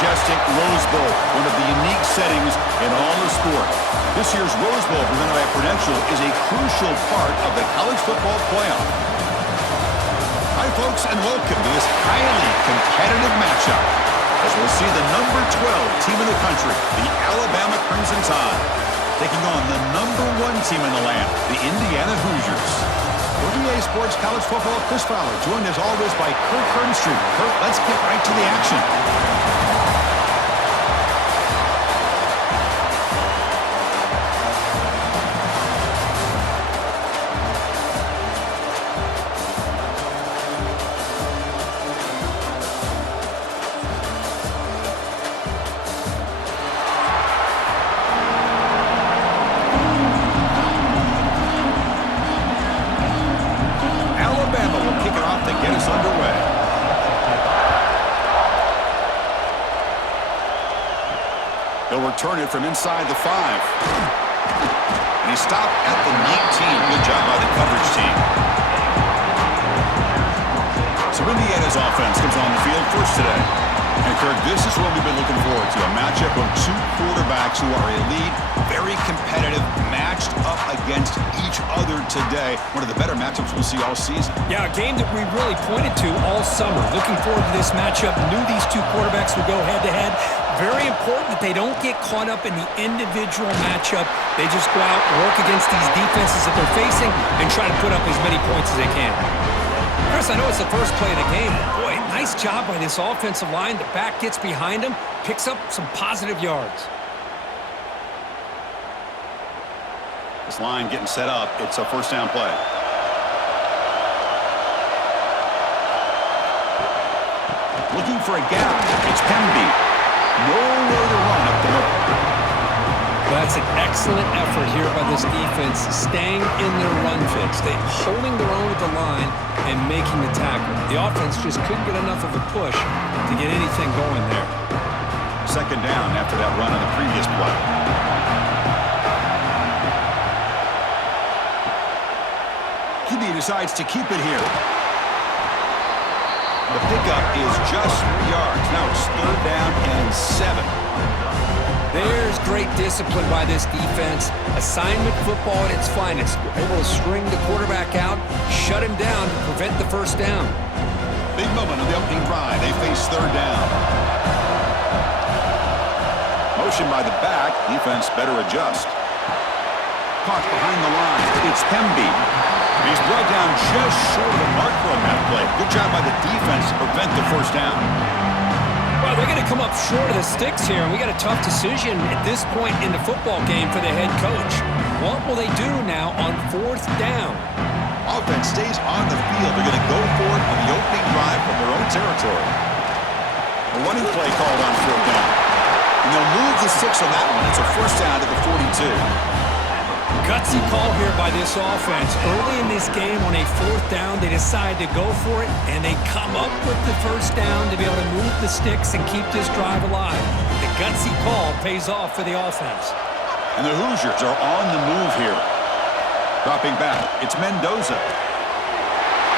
majestic Rose Bowl, one of the unique settings in all of sport. This year's Rose Bowl, presented by Prudential, is a crucial part of the college football playoff. Hi, folks, and welcome to this highly competitive matchup, as we'll see the number 12 team in the country, the Alabama Crimson Tide, taking on the number 1 team in the land, the Indiana Hoosiers. For VA Sports College Football, Chris Fowler, joined as always by Kirk Herbstreit. Kirk, let's get right to the action. They'll return it from inside the 5. And he stopped at the 19. Good job by the coverage team. So Indiana's offense comes on the field first today. And Kirk, this is what we've been looking forward to, a matchup of 2 quarterbacks who are elite, very competitive, matched up against each other today. One of the better matchups we'll see all season. Yeah, a game that we really pointed to all summer. Looking forward to this matchup. Knew these 2 quarterbacks would go head-to-head. Very important that they don't get caught up in the individual matchup. They just go out, work against these defenses that they're facing, and try to put up as many points as they can. Chris, I know it's the first play of the game, but boy, nice job by this offensive line. The back gets behind him, picks up some positive yards. This line getting set up. It's a first down play. Looking for a gap. It's Pemby. Nowhere to run up the middle. That's an excellent effort here by this defense, staying in their run fix. They're holding their own at the line and making the tackle. The offense just couldn't get enough of a push to get anything going there. Second down after that run on the previous play. Kibbe decides to keep it here. The pickup is just 3 yards. Now it's 3rd down and 7. There's great discipline by this defense. Assignment football at its finest. They're able to string the quarterback out, shut him down to prevent the first down. Big moment of the opening drive. They face 3rd down. Motion by the back. Defense better adjust. Caught behind the line. It's Pemby. He's brought down just short of the marker on that play. Good job by the defense to prevent the first down. Well, they're going to come up short of the sticks here, and we got a tough decision at this point in the football game for the head coach. What will they do now on 4th down? Offense stays on the field. They're going to go for it on the opening drive from their own territory. A running play called on 4th down. And they'll move the 6 on that one. It's a first down to the 42. Gutsy call here by this offense. Early in this game on a 4th down, they decide to go for it, and they come up with the first down to be able to move the sticks and keep this drive alive. The gutsy call pays off for the offense. And the Hoosiers are on the move here. Dropping back, it's Mendoza.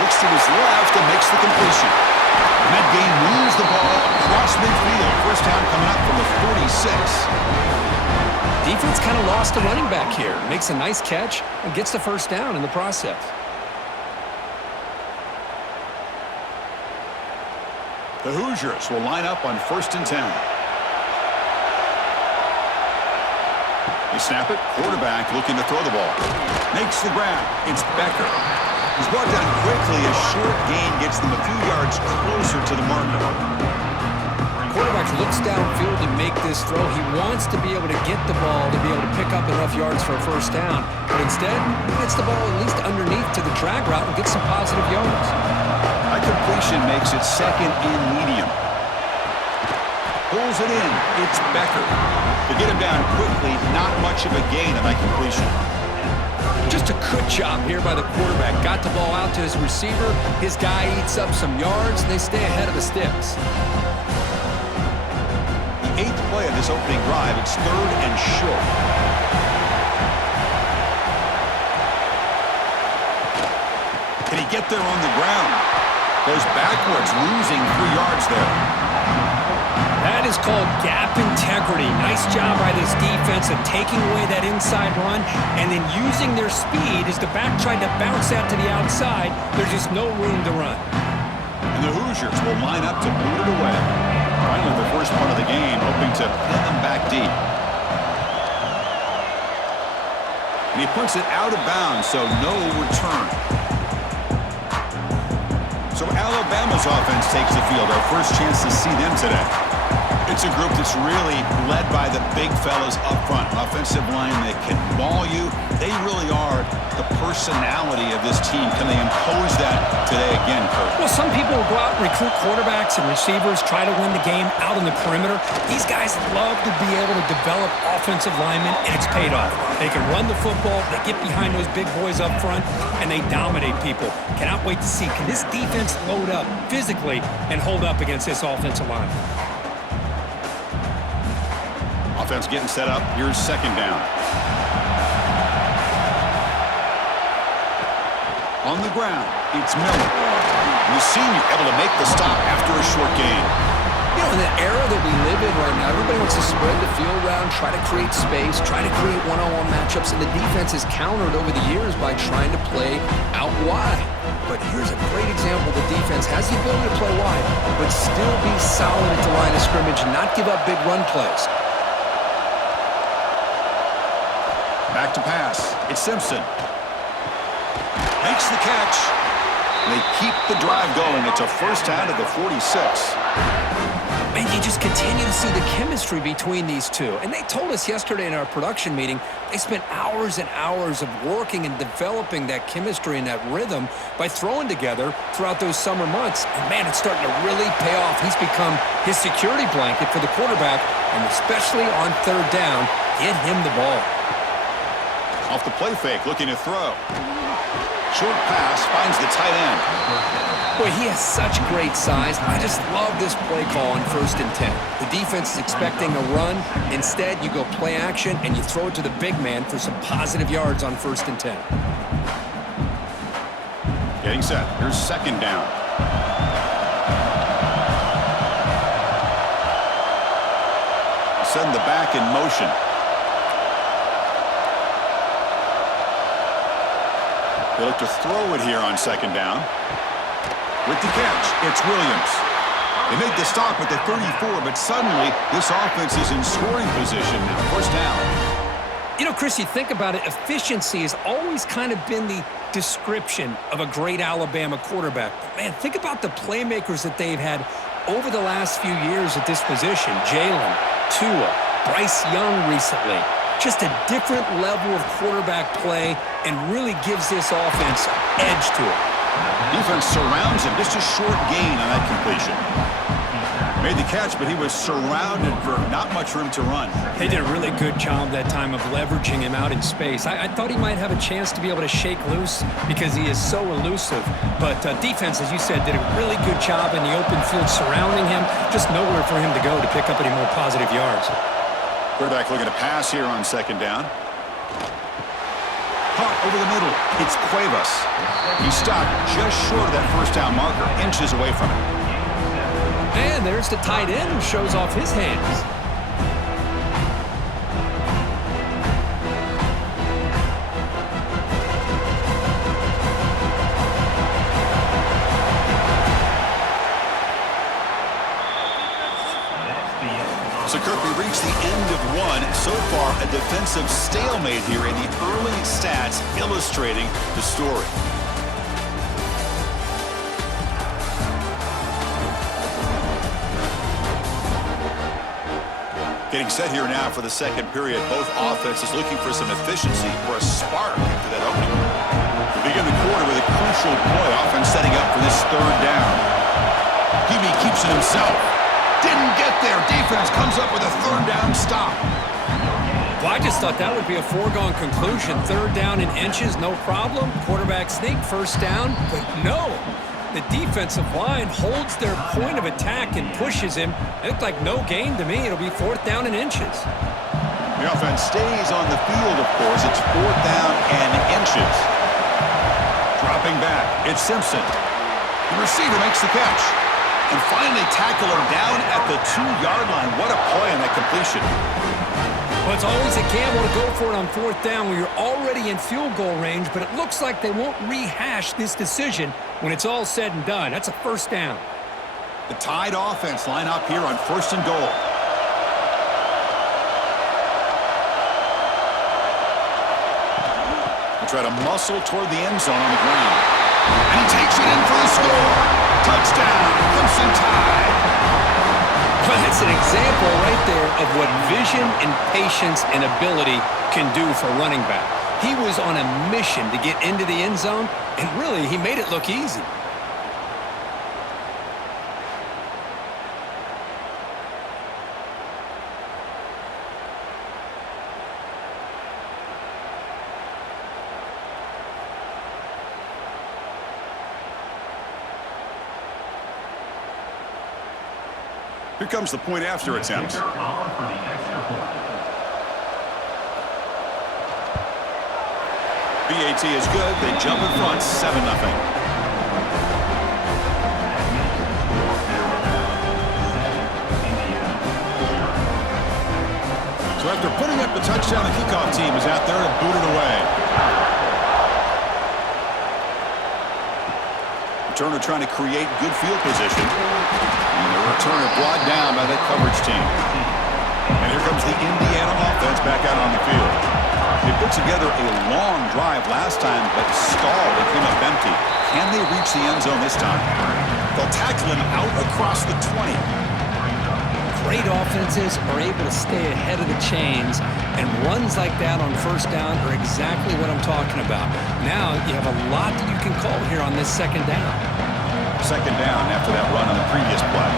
Looks to his left and makes the completion. And that game moves the ball across midfield. First down coming up from the 46. Defense kind of lost the running back here. Makes a nice catch and gets the first down in the process. The Hoosiers will line up on 1st and 10. They snap it. Quarterback looking to throw the ball. Makes the grab. It's Becker. He's brought down quickly. A short gain gets them a few yards closer to the marker. Quarterback looks downfield to make this throw. He wants to be able to get the ball to be able to pick up enough yards for a first down. But instead, he gets the ball at least underneath to the drag route and gets some positive yards. That completion makes it 2nd and medium. Pulls it in. It's Becker. To get him down quickly, not much of a gain on that completion. Just a good job here by the quarterback. Got the ball out to his receiver. His guy eats up some yards, and they stay ahead of the sticks. 8th play of this opening drive. It's 3rd and short. Can he get there on the ground? Goes backwards, losing 3 yards there. That is called gap integrity. Nice job by this defense of taking away that inside run and then using their speed as the back tried to bounce that to the outside. There's just no room to run. And the Hoosiers will line up to boot it away. Finally, the first part of the game, hoping to pin them back deep. And he puts it out of bounds, so no return. So Alabama's offense takes the field. Our first chance to see them today. It's a group that's really led by the big fellas up front. Offensive line that can maul you. They really are the personality of this team. Can they impose that today again, Kurt? Well, some people will go out and recruit quarterbacks and receivers, try to win the game out on the perimeter. These guys love to be able to develop offensive linemen, and it's paid off. They can run the football, they get behind those big boys up front, and they dominate people. Cannot wait to see, can this defense load up physically and hold up against this offensive line? Offense getting set up. Here's second down. On the ground, it's Miller. The senior able to make the stop after a short gain. You know, in the era that we live in right now, everybody wants to spread the field around, try to create space, try to create one-on-one matchups, and the defense is countered over the years by trying to play out wide. But here's a great example. The defense has the ability to play wide, but still be solid at the line of scrimmage and not give up big run plays. Back to pass. It's Simpson. Makes the catch. They keep the drive going. It's a first down to the 46. And you just continue to see the chemistry between these two. And they told us yesterday in our production meeting, they spent hours and hours of working and developing that chemistry and that rhythm by throwing together throughout those summer months. And man, it's starting to really pay off. He's become his security blanket for the quarterback, and especially on third down, get him the ball. Off the play fake, looking to throw. Short pass finds the tight end. Boy, he has such great size. I just love this play call on 1st and 10. The defense is expecting a run. Instead, you go play action, and you throw it to the big man for some positive yards on 1st and 10. Getting set. Here's second down. Send the back in motion. They look to throw it here on second down. With the catch, it's Williams. They make the stop at the 34, but suddenly this offense is in scoring position now. First down. You know, Chris, you think about it, efficiency has always kind of been the description of a great Alabama quarterback. But man, think about the playmakers that they've had over the last few years at this position. Jalen, Tua, Bryce Young recently. Just a different level of quarterback play and really gives this offense edge to it. Defense surrounds him. Just a short gain on that completion. Made the catch, but he was surrounded for not much room to run. They did a really good job that time of leveraging him out in space. I thought he might have a chance to be able to shake loose because he is so elusive. But defense, as you said, did a really good job in the open field surrounding him. Just nowhere for him to go to pick up any more positive yards. Quarterback looking to pass here on second down. Caught over the middle. It's Cuevas. He stopped just short of that first down marker, inches away from it. And there's the tight end who shows off his hands. So, Kirk, we reached the end of one. So far, a defensive stalemate here in the early stats illustrating the story. Getting set here now for the second period. Both offenses looking for some efficiency, for a spark after that opening. We begin the quarter with a crucial play. Offense setting up for this third down. Hebe keeps it himself. Didn't get there. Defense comes up with a third down stop. Well, I just thought that would be a foregone conclusion. Third down in inches, no problem. Quarterback sneak, first down. But no. The defensive line holds their point of attack and pushes him. It looked like no gain to me. It'll be fourth down in inches. The offense stays on the field, of course. It's fourth down and inches. Dropping back, it's Simpson. The receiver makes the catch. and finally tackle him down at the 2-yard line. What a play on that completion. Well, it's always a gamble to go for it on fourth down when you're already in field goal range, but it looks like they won't rehash this decision when it's all said and done. That's a first down. The Tide offense line up here on 1st and goal. They try to muscle toward the end zone on the ground. And he takes it in for the score. Touchdown, Crimson Tide. Well, that's an example right there of what vision and patience and ability can do for a running back. He was on a mission to get into the end zone, and really, he made it look easy. Here comes the point after attempt. BAT is good. They jump in front, 7-0. So after putting up the touchdown, the kickoff team is out there to boot it away. Returner trying to create good field position. And the returner brought down by that coverage team. And here comes the Indiana offense back out on the field. They put together a long drive last time, but stalled and came up empty. Can they reach the end zone this time? They'll tackle him out across the 20. Great offenses are able to stay ahead of the chains, and runs like that on first down are exactly what I'm talking about. Now you have a lot that you can call here on this second down. Second down after that run on the previous play.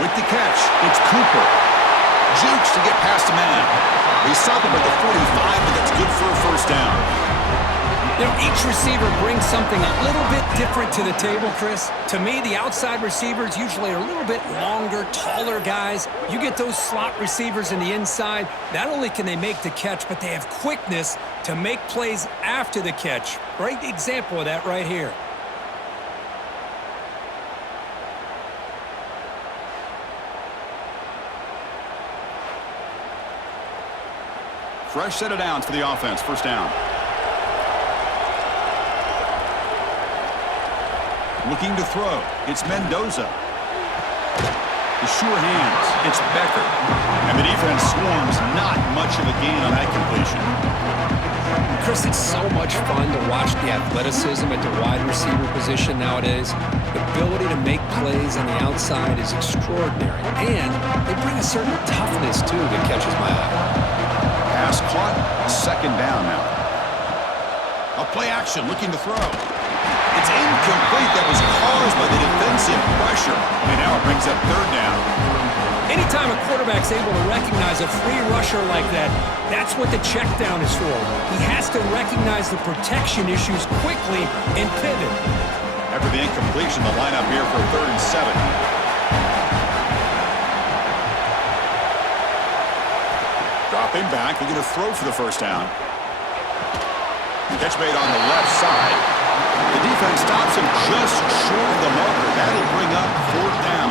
With the catch, it's Cooper. Jukes to get past a man. They stop him at the 45, but that's good for a first down. You know, each receiver brings something a little bit different to the table, Chris. To me, the outside receivers usually are a little bit longer, taller guys. You get those slot receivers in the inside, not only can they make the catch, but they have quickness to make plays after the catch. Great example of that right here. Fresh set of downs for the offense. First down. Looking to throw. It's Mendoza. The sure hands. It's Becker. And the defense swarms. Not much of a gain on that completion. Chris, it's so much fun to watch the athleticism at the wide receiver position nowadays. The ability to make plays on the outside is extraordinary. And they bring a certain toughness, too, that catches my eye. Pass caught. Second down now. A play action. Looking to throw. It's incomplete. That was caused by the defensive pressure. And now it brings up third down. Anytime a quarterback's able to recognize a free rusher like that, that's what the check down is for. He has to recognize the protection issues quickly and pivot. After the incompletion, the lineup here for 3rd and 7. Dropping back. They're going to throw for the first down. Catch made on the left side. The defense stops him just short of the marker. That'll bring up 4th down.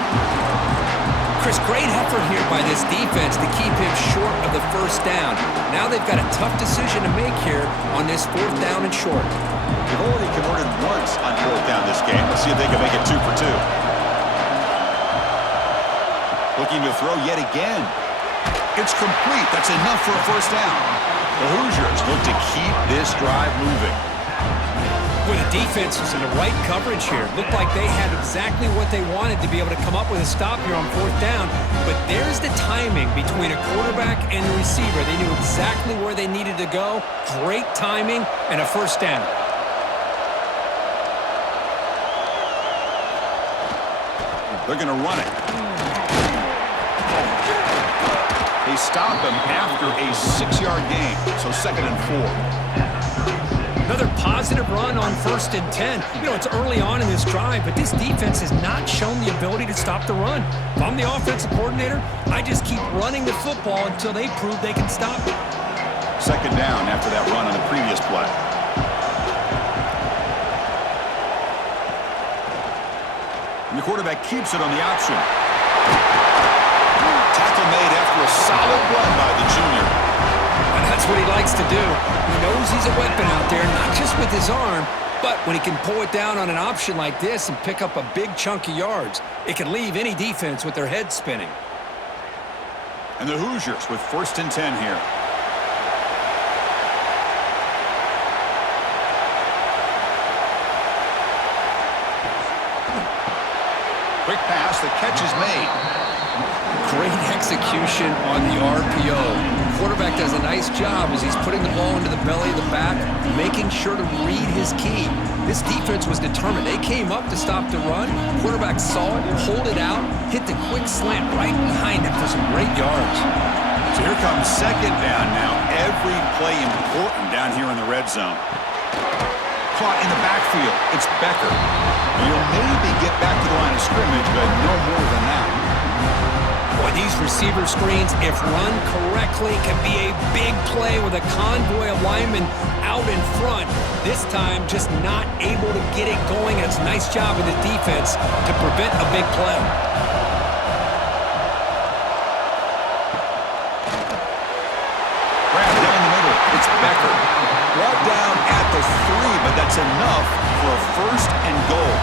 Chris, great effort here by this defense to keep him short of the first down. Now they've got a tough decision to make here on this 4th down and short. They've already converted once on 4th down this game. Let's see if they can make it 2 for 2. Looking to throw yet again. It's complete. That's enough for a first down. The Hoosiers look to keep this drive moving. Well, the defense was in the right coverage here. Looked like they had exactly what they wanted to be able to come up with a stop here on 4th down. But there's the timing between a quarterback and the receiver. They knew exactly where they needed to go. Great timing and a first down. They're going to run it. They stop him after a 6-yard gain. So 2nd and 4. Another positive run on 1st and 10. You know, it's early on in this drive, but this defense has not shown the ability to stop the run. If I'm the offensive coordinator, I just keep running the football until they prove they can stop it. 2nd down after that run on the previous play. And the quarterback keeps it on the option. Tackle made after a solid run by the junior. And that's what he likes to do. He knows he's a weapon out there, not just with his arm, but when he can pull it down on an option like this and pick up a big chunk of yards, it can leave any defense with their head spinning. And the Hoosiers with 1st and 10 here. Quick pass, the catch is made. Great execution on the RPO. Quarterback does a nice job as he's putting the ball into the belly of the back, making sure to read his key. This defense was determined. They came up to stop the run. Quarterback saw it, pulled it out, hit the quick slant right behind him for some great yards. So here comes 2nd down now. Every play important down here in the red zone. Caught in the backfield. It's Becker. He'll maybe get back to the line of scrimmage, but no more than that. Boy, these receiver screens, if run correctly, can be a big play with a convoy of linemen out in front. This time, just not able to get it going. It's a nice job of the defense to prevent a big play. Grab down the middle. It's Becker. Brought down at the 3, but that's enough for a 1st and goal.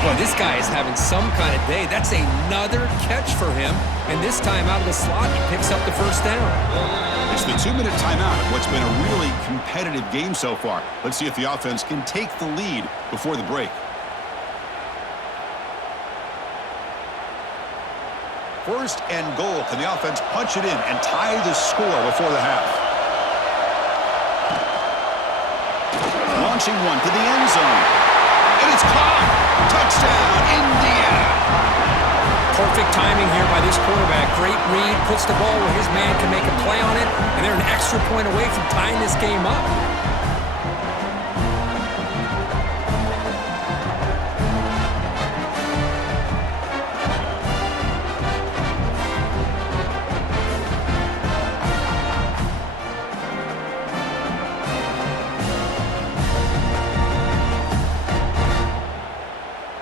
Well, this guy is having some kind of day. That's another catch for him. And this time out of the slot, he picks up the 1st down. It's the 2-minute timeout of what's been a really competitive game so far. Let's see if the offense can take the lead before the break. 1st and goal. Can the offense punch it in and tie the score before the half? Launching one to the end zone. And it's caught. Touchdown, Indiana. Perfect timing here by this quarterback. Great read, puts the ball where his man can make a play on it, and they're an extra point away from tying this game up.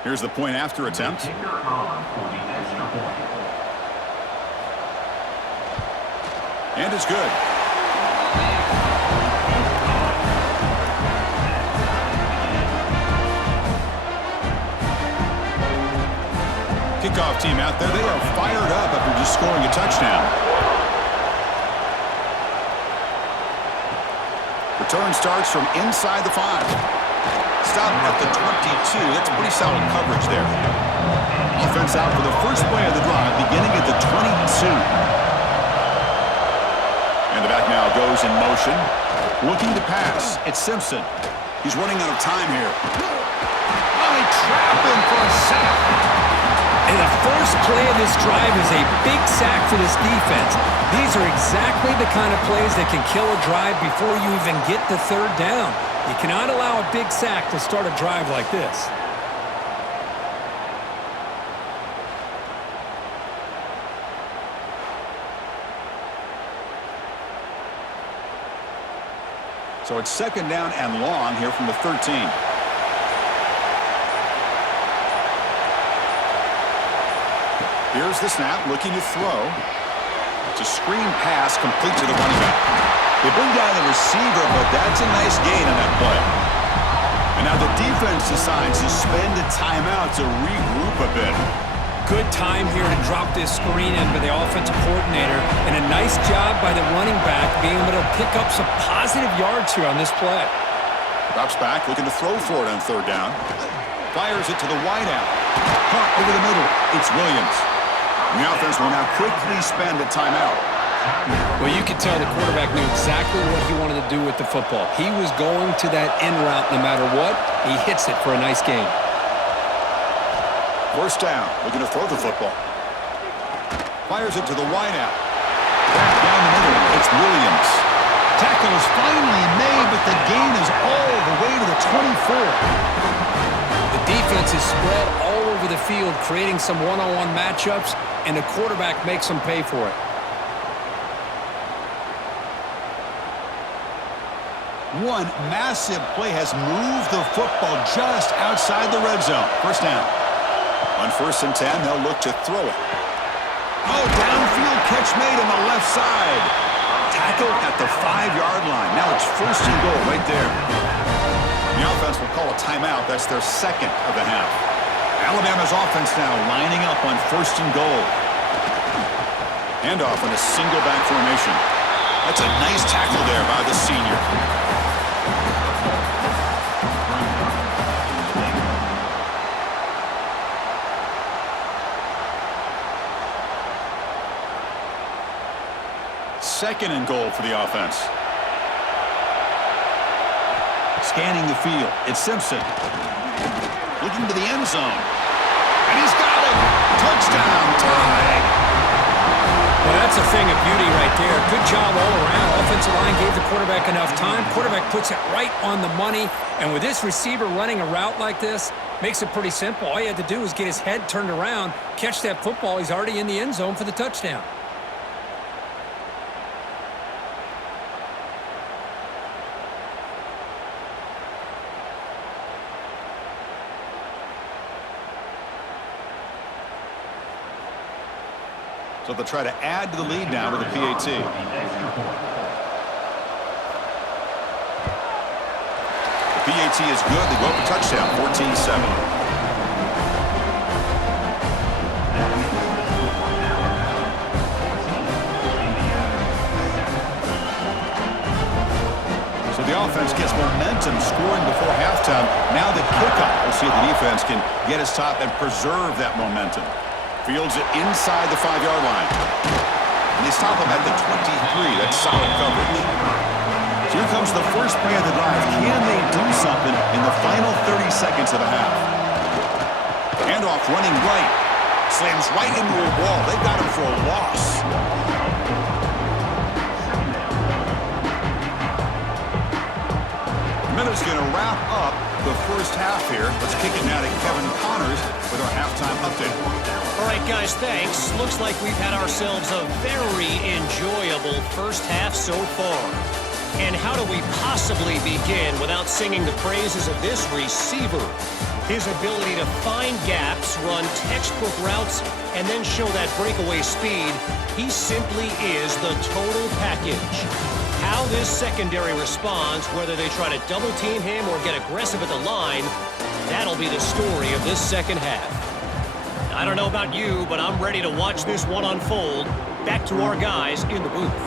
Here's the point after attempt. And it's good. Kickoff team out there, they are fired up after just scoring a touchdown. Return starts from inside the 5. Stop at the 22. That's pretty solid coverage there. Offense out for the first play of the drive, beginning at the 22. And the back now goes in motion. Looking to pass. It's Simpson. He's running out of time here. Oh, they trap him for a sack. And the first play of this drive is a big sack for this defense. These are exactly the kind of plays that can kill a drive before you even get the 3rd down. You cannot allow a big sack to start a drive like this. So it's 2nd down and long here from the 13. Here's the snap, looking to throw. It's a screen pass complete to the running back. They bring down the receiver, but that's a nice gain on that play. And now the defense decides to spend a timeout to regroup a bit. Good time here to drop this screen in by the offensive coordinator, and a nice job by the running back being able to pick up some positive yards here on this play. Drops back, looking to throw for it on 3rd down. Fires it to the wideout. Caught over the middle. It's Williams. And the offense will now quickly spend a timeout. Well, you could tell the quarterback knew exactly what he wanted to do with the football. He was going to that in route no matter what. He hits it for a nice gain. 1st down, looking to throw the football. Fires it to the wideout. Back down the middle, it's Williams. Tackle is finally made, but the gain is all the way to the 24. The defense is spread all over the field, creating some one-on-one matchups, and the quarterback makes them pay for it. One massive play has moved the football just outside the red zone. 1st down. On 1st and 10, they'll look to throw it. Oh, downfield catch made on the left side. Tackled at the 5-yard line. Now it's 1st and goal right there. The offense will call a timeout. That's their second of the half. Alabama's offense now lining up on 1st and goal. Handoff in a single back formation. That's a nice tackle there by the senior. Second and goal for the offense. Scanning the field. It's Simpson. Looking to the end zone. And he's got it. Touchdown. Tie. Well, that's a thing of beauty right there. Good job all around. Offensive line gave the quarterback enough time. Quarterback puts it right on the money. And with this receiver running a route like this, makes it pretty simple. All you had to do is get his head turned around, catch that football. He's already in the end zone for the touchdown. So they'll try to add to the lead now with the PAT. The PAT is good. They go up a touchdown, 14-7. So the offense gets momentum scoring before halftime. Now the kickoff. We'll see if the defense can get his top and preserve that momentum. Fields it inside the 5-yard line. And they stop him at the 23. That's solid coverage. So here comes the first play of the drive. Can they do something in the final 30 seconds of the half? Handoff running right. Slams right into a wall. They got him for a loss. The minute's going to wrap up the first half here. Let's kick it now to Kevin Connors with our halftime update. All right, guys, thanks. Looks like we've had ourselves a very enjoyable first half so far. And how do we possibly begin without singing the praises of this receiver? His ability to find gaps, run textbook routes, and then show that breakaway speed, he simply is the total package. How this secondary responds, whether they try to double-team him or get aggressive at the line, that'll be the story of this second half. I don't know about you, but I'm ready to watch this one unfold. Back to our guys in the booth.